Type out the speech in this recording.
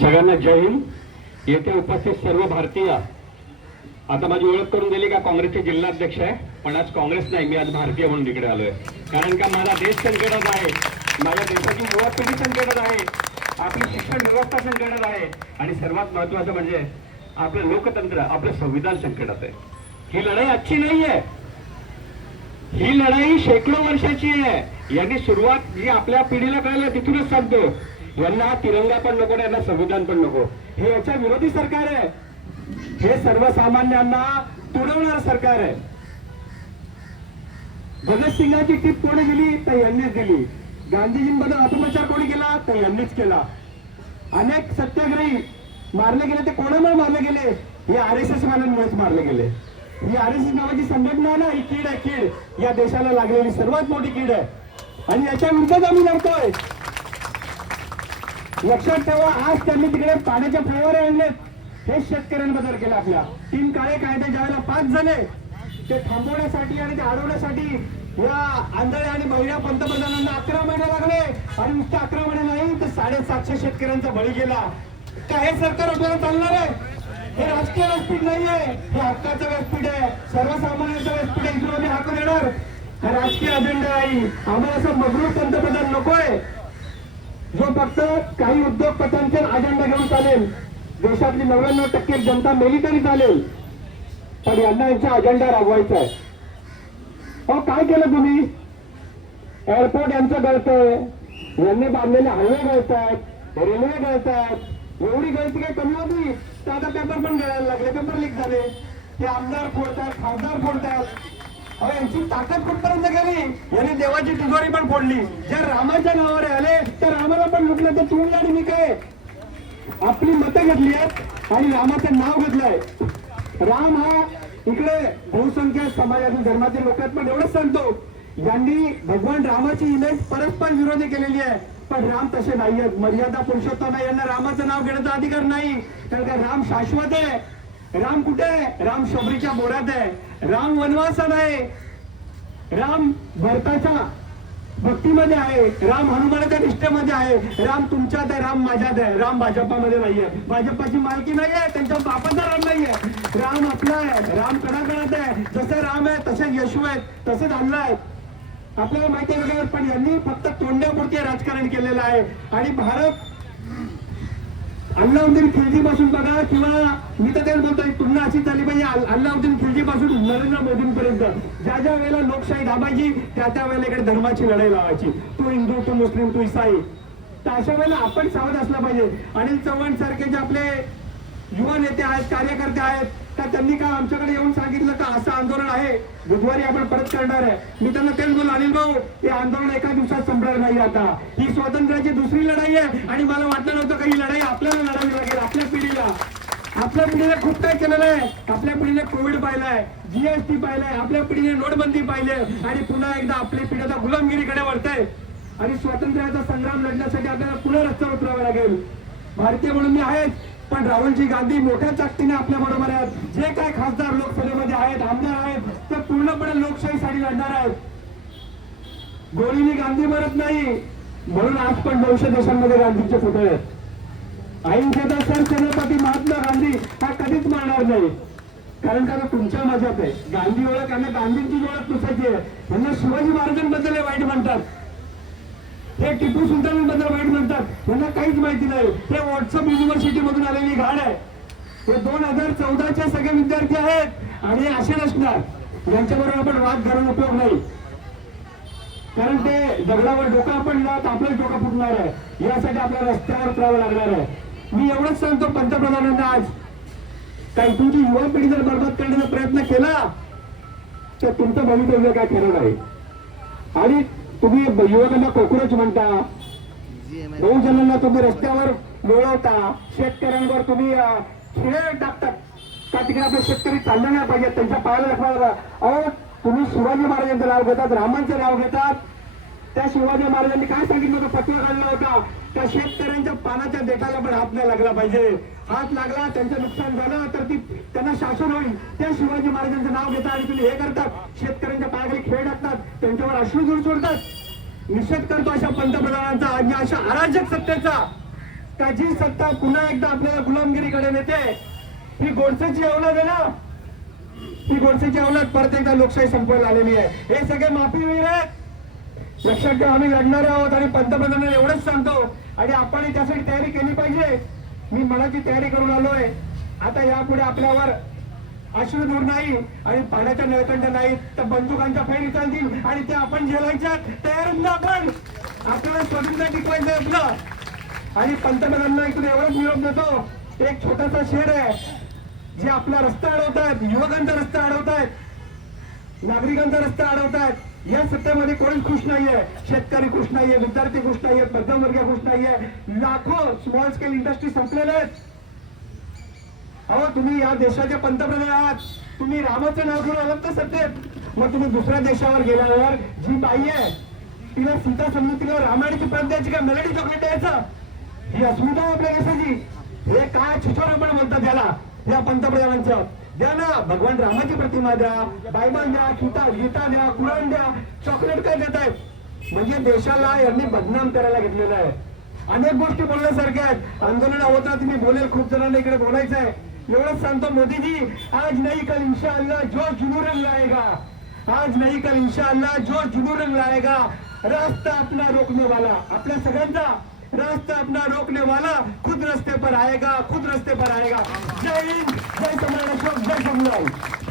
सगळ्यांना जय हिंद. येथे उपस्थित सर्व भारतीय, आता माझी ओळख करून दिली का काँग्रेसचे जिल्हाध्यक्ष आहे, पण आज काँग्रेस नाही, मी आज भारतीय म्हणून इकडे आलोय. कारण का माझा देश संकटात आहे, माझ्या देशाची युवा पिढी संकटात आहे, आपली शिक्षण व्यवस्था संकटात आहे आणि सर्वात महत्वाचं म्हणजे आपलं लोकतंत्र, आपलं संविधान संकटात आहे. ही लढाई आजची नाही आहे, ही लढाई शेकडो वर्षाची आहे. यांनी सुरुवात जी आपल्या पिढीला कळलं तिथूनच सांगतो, यांना तिरंगा पण नको, यांना संविधान पण नको. हे याच्या विरोधी सरकार आहे, हे सर्वसामान्यांना तुडवणार सरकार आहे. भगतसिंगाची टीप कोणी दिली तर यांनीच दिली. गांधीजींबद्दल अपप्रचार कोणी केला तर यांनीच केला. अनेक सत्याग्रही मारले गेले, ते कोणामुळे मारले गेले? हे RSS वाल्यांमुळेच मारले गेले. ही RSS नावाची संघटना ना, ही कीड आहे, कीड या देशाला लागलेली सर्वात मोठी कीड आहे आणि याच्या विरुद्ध आम्ही लढतोय. लक्षात ठेवा, आज त्यांनी तिकडे पाण्याच्या फवारे आणले, हे शेतकऱ्यांबद्दल केलं. आपल्या 3 काळे कायदे ज्यावेळेला पास झाले ते थांबवण्यासाठी आणि ते अडवण्यासाठी या आंधळे आणि बहिऱ्या पंतप्रधानांना 11 महिने लागले आणि नुसते 11 महिने नाही तर 750 शेतकऱ्यांचा बळी गेला. काय हे सरकार आपल्याला चालणार आहे? हे राजकीय व्यासपीठ नाहीये, हे हक्काचं व्यासपीठ आहे, सर्वसामान्यांचं व्यासपीठ आहे. इकडे हाकून येणार हा राजकीय अजेंडा आहे. आम्हाला असं मगरूर पंतप्रधान नकोय जो फक्त काही उद्योगपत्यांचे अजेंडा घेऊन चालेल. देशातली 99% जनता मेली तरी चालेल, पण यांना यांचा अजेंडा राबवायचा आहे. अहो काय केलं तुम्ही? एअरपोर्ट यांचं गळतंय, यांनी बांधलेले हायवे गळतायत, रेल्वे गळतायत. एवढी गळती काही कमी होती तर आता पेपर पण गळायला लागले, पेपर लीक झाले. ते आमदार फोडतात, खासदार फोडतात. अहो यांची ताकद कुठपर्यंत गेली? यांनी देवाची तिजोरी पण फोडली. जर रामाच्या नावावर आले तर रामाला पण लुटलं. तर तुम्ही आणि मी काय आपली मतं घेतली आहेत आणि रामाचं नाव घेतलंय. राम हा इकडे बहुसंख्य समाजातील धर्मातील लोक आहेत, पण एवढंच सांगतो, यांनी भगवान रामाची इमेज परस्पर विरोधी केलेली आहे. पण राम तसे नाही आहेत. मर्यादा पुरुषोत्तम आहे, यांना रामाचं नाव घेण्याचा अधिकार नाही. कारण का राम शाश्वत आहे. राम कुठे आहे? राम शबरीच्या बोरात आहे. राम वनवासात आहे. राम भरताच्या भक्तीमध्ये आहे. राम हनुमानाच्या निष्ठेमध्ये आहे. राम तुमच्यात आहे, राम माझ्यात आहे. राम भाजपामध्ये नाहीये, भाजपाची मालकी नाहीये, त्यांच्या बापाचा राम नाहीये. राम आपला आहे, राम कणाकणात आहे. जसे राम आहे तसे येशू आहेत, तसेच अल्लाह आहे. आपल्याला माहिती आहे वगैरे, पण यांनी फक्त तोंडापुरती राजकारण केलेलं आहे. आणि भारत अल्लाउद्दीन खिलजी पासून बघा, किंवा मी तर तेच बोलतोय, तुलना अशी झाली पाहिजे अल्लाउद्दीन खिलजी पासून नरेंद्र मोदींपर्यंत. ज्या ज्या वेळेला लोकशाही दाबायची त्या त्या वेळेला इकडे धर्माची लढाई लावायची. तू हिंदू, तू मुस्लिम, तू ईसाई. तर अशा वेळेला आपण सावध असलं पाहिजे. अनिल चव्हाण सारखे जे आपले युवा नेते आहेत, कार्यकर्ते आहेत, तर त्यांनी का आमच्याकडे येऊन सांगितलं का असं आंदोलन आहे, बुधवारी आपण परत करणार आहे. मी त्यांना तेच बोललो, अनिल भाऊ हे आंदोलन एका दिवसात संपणार नाही. आता ही स्वातंत्र्याची दुसरी लढाई आहे आणि मला वाटलं नव्हतं का ही लढाई आपल्याला लढावी लागेल. आपल्या पिढीला खूप काय केलेलं आहे. आपल्या पिढीने कोविड पाहिलाय, GST पाहिलाय, आपल्या पिढीने नोटबंदी पाहिली आणि पुन्हा एकदा आपली पिढी आता गुलामगिरीकडे वळते. आणि स्वातंत्र्याचा संग्राम लढण्यासाठी आपल्याला पुन्हा रस्त्यावर उतरावं लागेल. भारतीय म्हणून मी आहेच, पण राहुलजी गांधी मोठ्या ताकदीने आपल्या बरोबर आहेत. जे काय खासदार लोकसभेमध्ये आहेत, आमदार आहेत, ते पूर्णपणे लोकशाहीसाठी लढणार आहेत. गोळीने गांधी मरत नाही, म्हणून आज पण 900 देशांमध्ये गांधीचे पुतळे आहेत. अहिंसेचा सरसेनापती महात्मा गांधी हा कधीच मरणार नाही. कारण का तुमच्या माझ्यात आहे. गांधी ओळख यांना गांधींची ओळख पुसायची आहे. यांना शिवाजी महाराजांबद्दल वाईट म्हणतात, हे टिपू सुलतानांबद्दल वाईट म्हणतात. यांना काहीच माहिती नाही. हे व्हॉट्सअप युनिव्हर्सिटी मधून आलेली घाण आहे. हे 2014चे सगळे विद्यार्थी आहेत आणि हे असे नसणार. यांच्याबरोबर आपण वाद घालून उपयोग नाही. कारण ते दगडावर डोकं आपण लावत आपलंच डोकं फुटणार आहे. यासाठी आपल्याला रस्त्यावर उतरावं लागणार आहे. मी एवढंच सांगतो पंतप्रधानांना, आज काही तुमची युवा पिढी जर बरबाद करण्याचा प्रयत्न केला तर तुमचं भवितव्य काय खरं नाही. आणि तुम्ही युवकांना कॉक्रोच म्हणता, बहुजनांना तुम्ही रस्त्यावर लोळवता, शेतकऱ्यांवर तुम्ही खिळे टाकतात का तिकडे आपले शेतकरी चालले नाही पाहिजे, त्यांच्या पायाला लक्षात. अहो तुम्ही शिवाजी महाराजांचं नाव घेतात, रामांचं नाव घेतात. त्या शिवाजी महाराजांनी काय सांगितलं होतं, पत्र काढला होता, त्या शेतकऱ्यांच्या पानाच्या देठाला पण हात नाही लागला पाहिजे. हात लागला, त्यांचं नुकसान झालं तर ती त्यांना शासन होईल. त्या शिवाजी महाराजांचं नाव घेतात आणि तुम्ही हे करतात, शेतकऱ्यांच्या पायाखाली खेळ टाकतात, त्यांच्यावर अश्रूधूर सोडतात. निषेध करतो अशा पंतप्रधानांचा आणि अशा अराजक सत्तेचा. का जी सत्ता पुन्हा एकदा आपल्याला गुलामगिरीकडे नेते ही गोडसेची अवलाद आहे ना, ही गोडसेची अवलाद परत एकदा लोकशाही संपवायला आलेली आहे. हे सगळे माफीवीर आहेत. लक्षात ठेवा, आम्ही लढणार आहोत आणि पंतप्रधानांना एवढंच सांगतो आणि आपण त्यासाठी तयारी केली पाहिजे. मी मनाची तयारी करून आलोय. आता यापुढे आपल्यावर अश्रुधूर नाही आणि पाण्याच्या नळकंड नाही तर बंदुकांच्या फैरी चालतील आणि त्या आपण झेलायच्या तयार ना. आपण आपल्याला स्वातंत्र्य टिकवायचं आपलं. आणि पंतप्रधानांना इकडे एवढंच निरोप देतो, एक छोटासा शेर आहे, जे आपला रस्ता अडवतायत, युवकांचा रस्ता अडवतायत, नागरिकांचा रस्ता अडवतायत. या सत्तेमध्ये कोणीच खुश नाहीये. शेतकरी खुश नाहीये, विद्यार्थी खुश नाहीये, मध्यमवर्गीय खुश नाहीये. लाखो स्मॉल स्केल इंडस्ट्री संपलेल्या आहेत. अहो, तुम्ही या देशाचे पंतप्रधान आहात, तुम्ही रामाचं नाव घेऊन आलात तर सत्तेत. मग तुम्ही दुसऱ्या देशावर गेल्यावर जी बाई आहे तिला सीता समजून तिला रामायणाची प्रत द्यायची का, मेलडी चॉकलेट द्यायचं? ही अस्मिता आहे आपल्या देशाची. हे काय छिछोरापण म्हणतात त्याला या पंतप्रधानांचं. द्या ना, भगवान रामाची प्रतिमा द्या, बायबल द्या, गीता द्या, कुराण द्या, चॉकलेट काय देत आहेत? म्हणजे देशाला यांनी बदनाम करायला घेतलेलं आहे. अनेक गोष्टी बोलण्यासारख्या आहेत. आंदोलन होतात, मी बोलेल, खूप जणांना इकडे बोलायचं आहे. एवढंच सांगतो, मोदीजी आज नहीं कल इंशाअल्लाह जो जुनून रंग लाएगा, आज नहीं कल इंशाअल्लाह जो जुनून रंग लाएगा, रास्ता अपना रोकने वाला, आपल्या सगळ्यांचा रास्ता अपना रोकने वाला खुद रास्ते पर आएगा, खुद रास्ते पर आएगा. जय हिंद, जय सम्राट अशोक, जय संविधान.